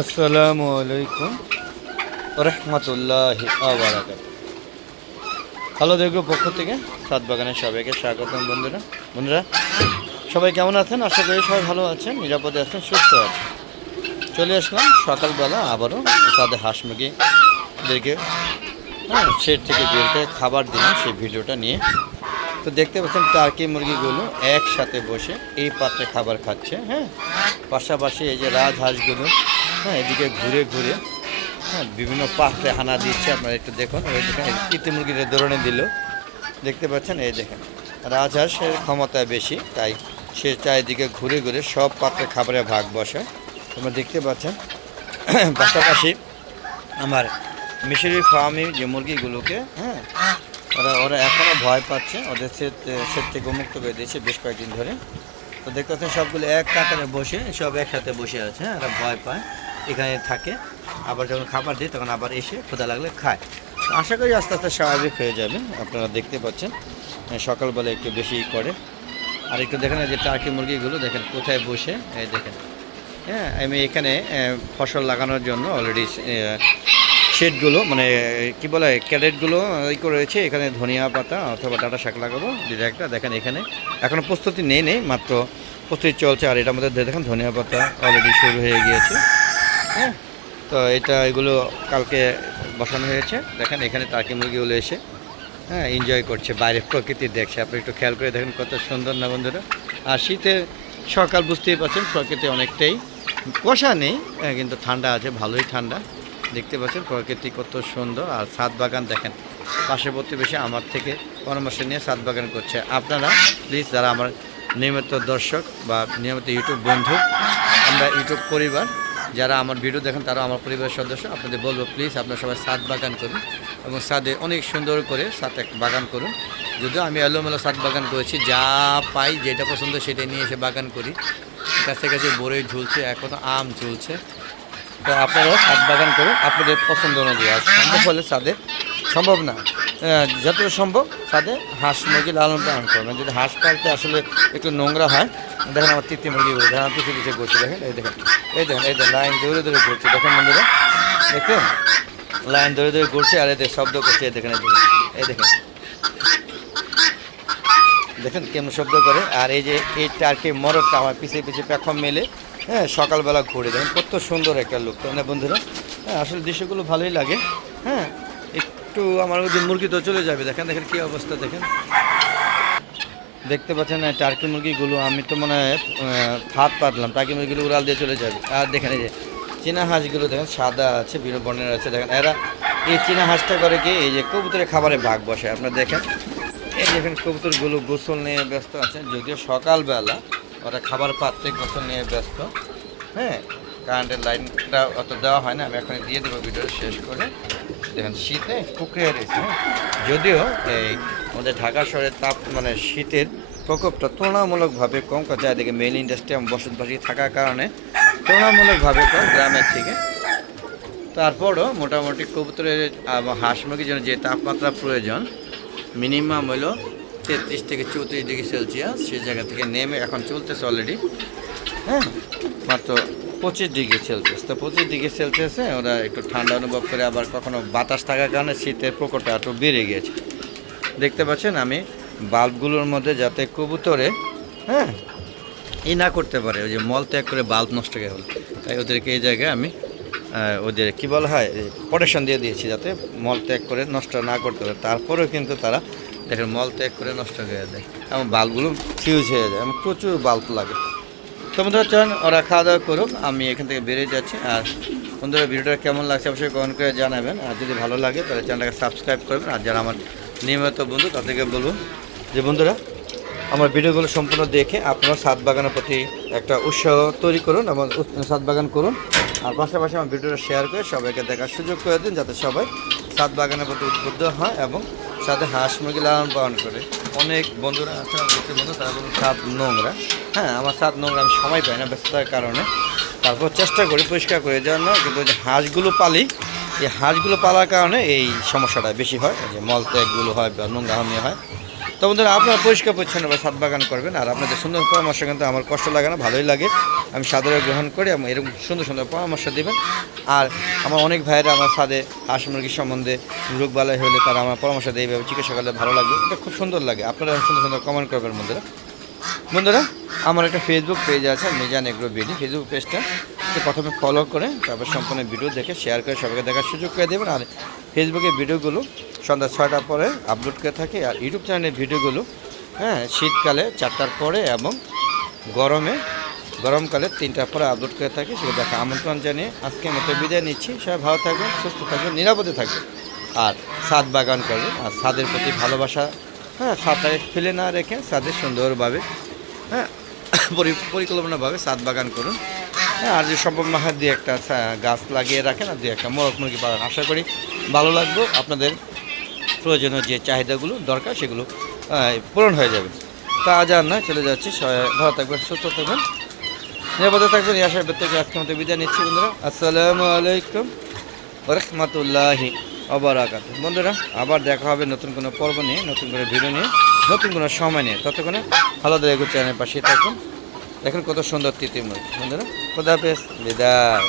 আসসালামু আলাইকুম রহমতুল্লাহি বারাকাতুহু। ভালো দেখব পক্ষ থেকে সাত বাগানের সবাইকে স্বাগতম। বন্ধুরা সবাই কেমন আছেন? আশা করি সবাই ভালো আছেন, নিরাপদে আছেন, সুস্থ আছেন। চলে আসলাম সকালবেলা আবারও তাদের হাঁস মুরগিদেরকে শেড থেকে বের করে খাবার দিলাম সেই ভিডিওটা নিয়ে। তো দেখতে পাচ্ছেন টার্কি মুরগিগুলো একসাথে বসে এই পাত্রে খাবার খাচ্ছে। পাশাপাশি এই যে রাজহাঁসগুলো এদিকে ঘুরে ঘুরে বিভিন্ন পাত্রে হানা দিচ্ছে। আপনারা একটু দেখুন, ওই দেখেন ইতি মুরগির ধরনের দিল, দেখতে পাচ্ছেন। এই দেখেন রাজহাঁসের ক্ষমতা বেশি, তাই সে চারিদিকে ঘুরে ঘুরে সব পাত্রে খাবারের ভাগ বসে, তোমরা দেখতে পাচ্ছেন। পাশাপাশি আমার মিশরি ফার্মি যে মুরগিগুলোকে ওরা এখনও ভয় পাচ্ছে, ওদের সেট থেকে মুক্ত করে দিয়েছে বেশ কয়েকদিন ধরে। তো দেখতে পাচ্ছেন সবগুলো এক কাতারে বসে, সব একসাথে বসে আছে। এরা ভয় পায়, এখানে থাকে। আবার যখন খাবার দিই তখন আবার এসে ক্ষুধা লাগলে খায়। আশা করি আস্তে আস্তে স্বাভাবিক হয়ে যাবে। আপনারা দেখতে পাচ্ছেন সকালবেলা একটু বেশি করে। আর একটু দেখেন যে টার্কি মুরগিগুলো দেখেন কোথায় বসে, এই দেখেন। আমি এখানে ফসল লাগানোর জন্য অলরেডি শেডগুলো মানে কি বলে ক্যারেটগুলো করে রয়েছে। এখানে ধনিয়া পাতা অথবা ডাঁটা শাক লাগাবো একটা। দেখেন এখানে এখনও প্রস্তুতি নেই, মাত্র প্রস্তুতি চলছে। আর এটার মধ্যে দেখেন ধনিয়া পাতা অলরেডি শুরু হয়ে গিয়েছে। তো এগুলো কালকে বসানো হয়েছে। দেখেন এখানে টার্কি মুরগিগুলো এসে এনজয় করছে, বাইরে প্রকৃতি দেখছে। আপনি একটু খেয়াল করে দেখেন কত সুন্দর না বন্ধুরা। আর শীতের সকাল বুঝতেই পারছেন, প্রকৃতি অনেকটাই কুয়াশা নেই, কিন্তু ঠান্ডা আছে, ভালোই ঠান্ডা। দেখতে পাচ্ছেন প্রকৃতি কত সুন্দর। আর ছাদ বাগান দেখেন, পাশে প্রতিবেশী আমার থেকে পরামর্শ নিয়ে ছাদ বাগান করছে। আপনারা প্লিজ যারা আমার নিয়মিত দর্শক বা নিয়মিত ইউটিউব বন্ধু, আমরা ইউটিউব পরিবার যারা আমার ভিডিও দেখেন তারা আমার পরিবারের সদস্য, আপনাদের বলবো প্লিজ আপনারা সবাই ছাদ বাগান করুন এবং ছাদে অনেক সুন্দর করে ছাদে একটা বাগান করুন। যদিও আমি এলোমেলো ছাদ বাগান করেছি, যা পাই যেটা পছন্দ সেটাই নিয়ে এসে বাগান করি। কাছে কাছে বড়ই ঝুলছে, এখনও আম ঝুলছে। তো আপনারাও ছাদ বাগান করুন আপনাদের পছন্দ অনুযায়ী। আর সম্ভব হলে ছাদে, সম্ভব না যতটা সম্ভব ছাদে হাঁস মুরগি লালন পালন করবেন। যদি হাঁস পালতে আসলে একটু নোংরা হয়, দেখেন আমার তৃতীয় মুরগিগুলো দেখেন আমার পিছিয়ে ঘুরছে। দেখেন এই দেখেন লাইন ধরে ধরে ঘুরছে। দেখেন বন্ধুরা, দেখেন লাইন ধরে ধরে ঘুরছে আর এদের শব্দ করছে। দেখেন এই দেখেন দেখেন কেমন শব্দ করে। আর এই যে এই টার্কি মরকটা আমার পিছিয়ে প্ল্যাটফর্ম মেলে সকালবেলা ঘুরে, দেখেন কত সুন্দর একটা লুক, তাই না বন্ধুরা? আসলে দৃশ্যগুলো ভালোই লাগে। একটু আমার মধ্যে মুরগি তো চলে যাবে। দেখেন কী অবস্থা দেখেন, দেখতে পাচ্ছেন টার্কি মুরগিগুলো। আমি তো মনে হয় হাত পাতলাম, টার্কি মুরগিগুলো উড়াল দিয়ে চলে যাবে। আর দেখেন এই যে চীনা হাঁসগুলো দেখেন সাদা আছে, বিভিন্ন বর্ণের আছে। দেখেন এরা এই চীনা হাঁসটা করে কি এই যে কবুতরের খাবারে ভাগ বসে। আপনারা দেখেন এই দেখেন কবুতরগুলো গোসল নিয়ে ব্যস্ত আছে, যদিও সকালবেলা ওরা খাবার পাত্রে গোসল নিয়ে ব্যস্ত। কারেন্টের লাইনটা অত দেওয়া হয় না, আমি এখন দিয়ে দেবো ভিডিও শেষ করে। দেখেন শীতে কুকড়ে রয়েছে। যদিও এই আমাদের ঢাকা শহরের তাপ মানে শীতের প্রকোপটা তুলনামূলকভাবে কম, চারিদিকে মেইন ইন্ডাস্ট্রি বসতবাসী থাকার কারণে তুলনামূলকভাবে কম গ্রামের থেকে। তারপরও মোটামুটি কবুতরের হাঁস মুরগির জন্য যে তাপমাত্রা প্রয়োজন মিনিমাম হলো 33 থেকে 34 ডিগ্রি সেলসিয়াস, সেই জায়গা থেকে নেমে এখন চলতেছে অলরেডি মাত্র 25 ডিগ্রি সেলসিয়াস। তো 25 ডিগ্রি সেলসিয়াসে ওরা একটু ঠান্ডা অনুভব করে, আবার কখনো বাতাস থাকার কারণে শীতের প্রকোপটা একটু বেড়ে গিয়েছে। দেখতে পাচ্ছেন আমি বাল্বগুলোর মধ্যে যাতে কবুতরে না করতে পারে, ওই যে মল ত্যাগ করে বাল্ব নষ্ট হয়ে গেল, তাই ওদেরকে এই জায়গায় আমি ওদের কী বলা হয় প্রোটেকশন দিয়ে দিয়েছি যাতে মল ত্যাগ করে নষ্ট না করতে পারে। তারপরেও কিন্তু তারা দেখেন মল ত্যাগ করে নষ্ট হয়ে যায় এবং বাল্বগুলো ফিউজ হয়ে যায় এবং প্রচুর বাল্ব লাগে। তো বন্ধুরা চান ওরা খাওয়া দাওয়া করুক, আমি এখান থেকে বেরিয়ে যাচ্ছি। আর বন্ধুরা ভিডিওটা কেমন লাগছে অবশ্যই কমেন্ট করে জানাবেন। আর যদি ভালো লাগে তাহলে চ্যানেলটাকে সাবস্ক্রাইব করবেন। আর যারা আমার নিয়মিত বন্ধু তাদেরকে বলবো যে বন্ধুরা আমার ভিডিওগুলো সম্পূর্ণ দেখে আপনারা ছাদ বাগানের প্রতি একটা উৎসাহ তৈরি করুন এবং ছাদ বাগান করুন। আর পাশাপাশি আমার ভিডিওটা শেয়ার করে সবাইকে দেখার সুযোগ করে দিন, যাতে সবাই ছাদ বাগানের প্রতি উদ্বুদ্ধ হয় এবং সাথে হাঁস মুরগি লালন পালন করে। অনেক বন্ধুরা আছে বন্ধু, তারা বলুন ছাদ নোংরা। আমার ছাদ নোংরা, আমি সময় পাই না ব্যস্ততার কারণে। তারপর চেষ্টা করি পরিষ্কার করে জন্য, কিন্তু যে হাঁসগুলো পালি, এই হাঁসগুলো পালার কারণে এই সমস্যাটা বেশি হয়, যে মল ত্যাগগুলো হয় বা নোংরা হয়। তো বন্ধুরা আপনারা পরিষ্কার পরিচ্ছন্নভাবে ছাদ বাগান করবেন, আর আপনাদের সুন্দর পরামর্শ কিন্তু আমার কষ্ট লাগে না, ভালোই লাগে, আমি সাদরে গ্রহণ করি এবং এরকম সুন্দর সুন্দর পরামর্শ দেবেন। আর আমার অনেক ভাইয়েরা আমার ছাদে হাঁস মুরগির সম্বন্ধে রোগবালাই হলে তারা আমার পরামর্শ দেয়, এইভাবে চিকিৎসা করলে ভালো লাগবে, এটা খুব সুন্দর লাগে। আপনারা সুন্দর সুন্দর কমেন্ট করবেন বন্ধুরা। বন্ধুরা আমার একটা ফেসবুক পেজ আছে মিজান এগ্রো বিডি, ফেসবুক পেজটা প্রথমে ফলো করে তারপর সম্পূর্ণ ভিডিও দেখে শেয়ার করে সবাইকে দেখার সুযোগ করে দেবেন। আর ফেসবুকের ভিডিওগুলো সন্ধ্যা 6টার পরে আপলোড করে থাকে, আর ইউটিউব চ্যানেলের ভিডিওগুলো শীতকালে 4টার পরে এবং গরমকালে 3টার পরে আপলোড করে থাকি, সেটা দেখা আমন্ত্রণ জানিয়ে আজকের মতো বিদায় নিচ্ছি। সবাই ভালো থাকবেন, সুস্থ থাকবেন, নিরাপদে থাকবেন, আর ছাদ বাগান করবেন, আর ছাদের প্রতি ভালোবাসা ছাদটাকে ফেলে না রেখে ছাদে সুন্দরভাবে পরিকল্পনাভাবে ছাদ বাগান করুন। আর যে সম্ভব না হয় দিয়ে একটা গাছ লাগিয়ে রাখেন, আর দিয়ে একটা মোরগ মুরগি পালন, আশা করি ভালো লাগবে, আপনাদের প্রয়োজনীয় যে চাহিদাগুলো দরকার সেগুলো পূরণ হয়ে যাবে। তা আজ আর না, চলে যাচ্ছি, সবাই ভালো থাকবেন, সুস্থ থাকবেন, নিরাপদে থাকবেন, এই আশার থেকে আজকের মতো বিদায় নিচ্ছি বন্ধুরা। আসসালামু আলাইকুম ওয়া রাহমাতুল্লাহি ওয়া বারাকাতুহু। বন্ধুরা আবার দেখা হবে নতুন কোনো পর্ব নিয়ে, নতুন করে ভিডিও নিয়ে, নতুন কোনো সময় নিয়ে। ততক্ষণে ভালো চ্যানেলের পাশে থাকুন। দেখুন কত সুন্দর তিতির মুরগি বন্ধুরা। খোদা হাফেজ, বিদায়।